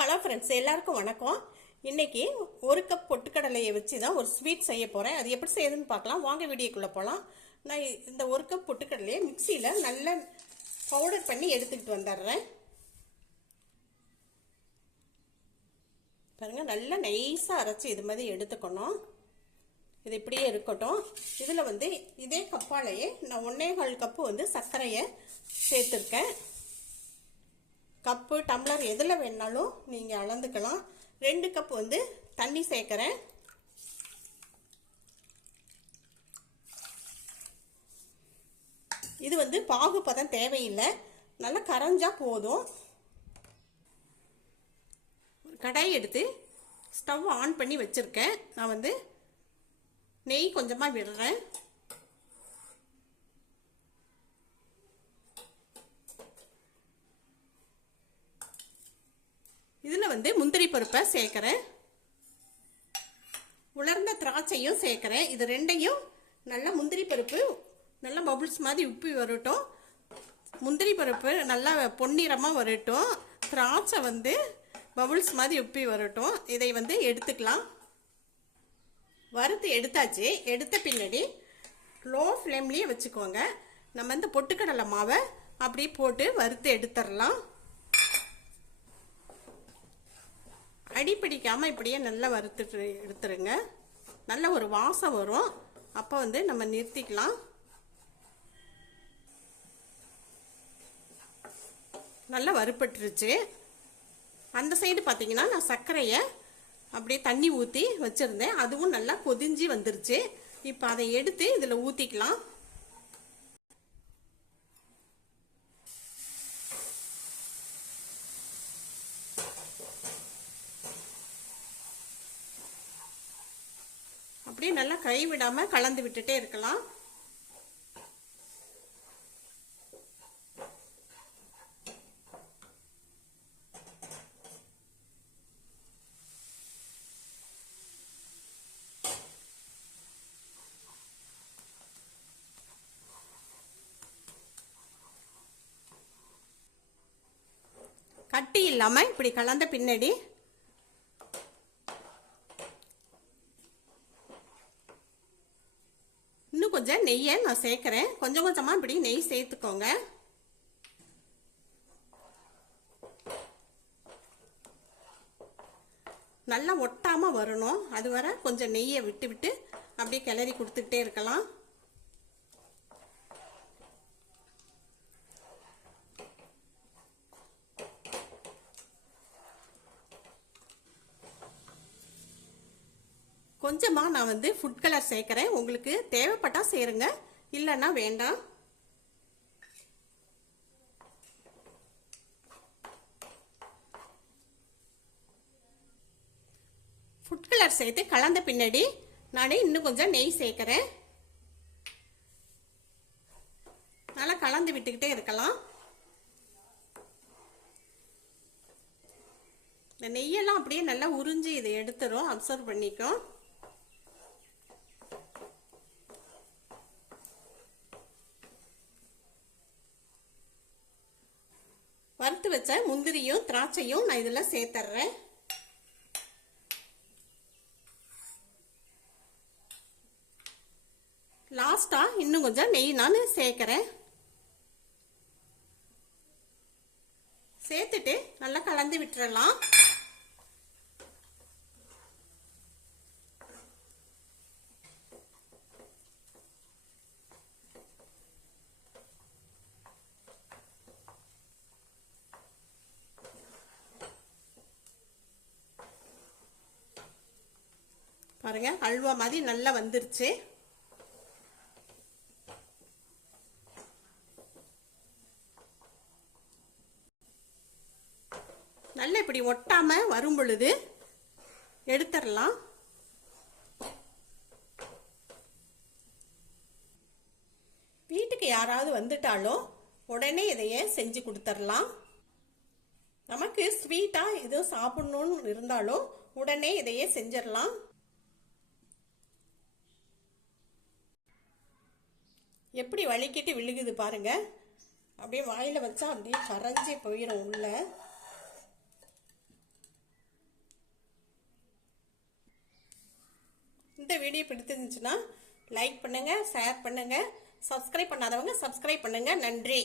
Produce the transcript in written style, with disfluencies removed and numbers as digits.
Hello friends, எல்லாருக்கும் வணக்கம். இன்னைக்கு ஒரு கப் பொட்டுக்கடலையை வச்சு தான் ஒரு ஸ்வீட் செய்ய போகிறேன். அது எப்படி செய்யுதுன்னு பார்க்கலாம். வாங்க வீடியோக்குள்ளே போகலாம். நான் இந்த ஒரு கப் பொட்டுக்கடலையை மிக்சியில் நல்லா பவுடர் பண்ணி எடுத்துக்கிட்டு வந்துடுறேன். பாருங்கள், நல்லா நைஸாக அரைச்சி இது மாதிரி எடுத்துக்கணும். இது இப்படியே இருக்கட்டும். இதில் இதே கப்பாலேயே நான் 1.25 கப்பு சர்க்கரையை சேர்த்துருக்கேன். கப்பு டம்ளர் எதில் வேணாலும் நீங்கள் அளந்துக்கலாம். 2 கப் தண்ணி சேர்க்குறேன். இது பாகு பதம் தேவையில்லை, நல்லா கரைஞ்சா போதும். ஒரு கடாய் எடுத்து ஸ்டவ் ஆன் பண்ணி வச்சுருக்கேன். நான் நெய் கொஞ்சமாக விடுறேன். இதில் முந்திரி பருப்பை சேர்க்குறேன். உலர்ந்த திராட்சையும் சேர்க்குறேன். இது ரெண்டையும் நல்லா முந்திரி பருப்பு நல்லா பபுள்ஸ் மாதிரி உப்பி வரட்டும். முந்திரி பருப்பு நல்லா பொன்னிறமாக வரட்டும். திராட்சை பபுள்ஸ் மாதிரி உப்பி வரட்டும். இதை எடுத்துக்கலாம். வறுத்து எடுத்தாச்சு. எடுத்த பின்னாடி லோ ஃப்ளேம்லேயே வச்சுக்கோங்க. நம்ம இந்த பொட்டுக்கடலை மாவை அப்படியே போட்டு வறுத்து எடுத்துடலாம். அடிப்பிடிக்காமல் இப்படியே நல்லா வறுத்துட்டு எடுத்துருங்க. நல்ல ஒரு வாசம் வரும். அப்போ நம்ம நிறுத்திக்கலாம். நல்லா வறுப்பட்டுருச்சு. அந்த சைடு பார்த்தீங்கன்னா நான் சர்க்கரையை அப்படியே தண்ணி ஊற்றி வச்சுருந்தேன். அதுவும் நல்லா கொதிஞ்சு வந்துருச்சு. இப்போ அதை எடுத்து இதில் ஊற்றிக்கலாம். அப்படியே நல்லா கைவிடாமல் கலந்து விட்டுட்டே இருக்கலாம். கட்டி இல்லாமல் இப்படி கலந்த பின்னாடி இன்னும் கொஞ்சம் நெய்யை நான் சேர்க்குறேன். கொஞ்சம் கொஞ்சமாக இப்படி நெய் சேர்த்துக்கோங்க. நல்லா ஒட்டாமல் வரணும். அது வரை கொஞ்சம் நெய்யை விட்டு விட்டு அப்படியே கிளறி கொடுத்துக்கிட்டே இருக்கலாம். கொஞ்சமாக நான் ஃபுட் கலர் சேர்க்குறேன். உங்களுக்கு தேவைப்பட்டால் சேருங்க, இல்லைன்னா வேண்டாம். ஃபுட் கலர் சேர்த்து கலந்த பின்னாடி நான் இன்னும் கொஞ்சம் நெய் சேர்க்குறேன். நல்லா கலந்து விட்டுக்கிட்டே இருக்கலாம். இந்த நெய்யெல்லாம் அப்படியே நல்லா உறிஞ்சி இதை எடுத்துரும், அப்சர்வ் பண்ணிக்கும். வறுத்து வச்ச முந்திரியும் திராட்சையும் நான் இதில் சேர்த்துறேன். லாஸ்டா இன்னும் கொஞ்சம் நெய் நான் சேர்க்கிறேன். சேர்த்துட்டு நல்லா கலந்து விட்டுறலாம். பாருங்க, அல்வா மாதிரி நல்லா வந்துருச்சு. நல்லா இப்படி ஒட்டாம வரும் பொழுது எடுத்துடலாம். வீட்டுக்கு யாராவது வந்துட்டாலும் உடனே இதையே செஞ்சு கொடுத்துடலாம். நமக்கு ஸ்வீட்டா எதுவும் சாப்பிடணும்னு இருந்தாலும் உடனே இதையே செஞ்சிடலாம். எப்படி வலிக்கிட்டு விழுகுது பாருங்க. அப்படியே வாயில் வச்சா அப்படியே கரைஞ்சி போயிடும் உள்ள. இந்த வீடியோ பிடிச்சிருந்துச்சுன்னா லைக் பண்ணுங்கள், ஷேர் பண்ணுங்கள், சப்ஸ்கிரைப் பண்ணாதவங்க சப்ஸ்கிரைப் பண்ணுங்கள். நன்றி.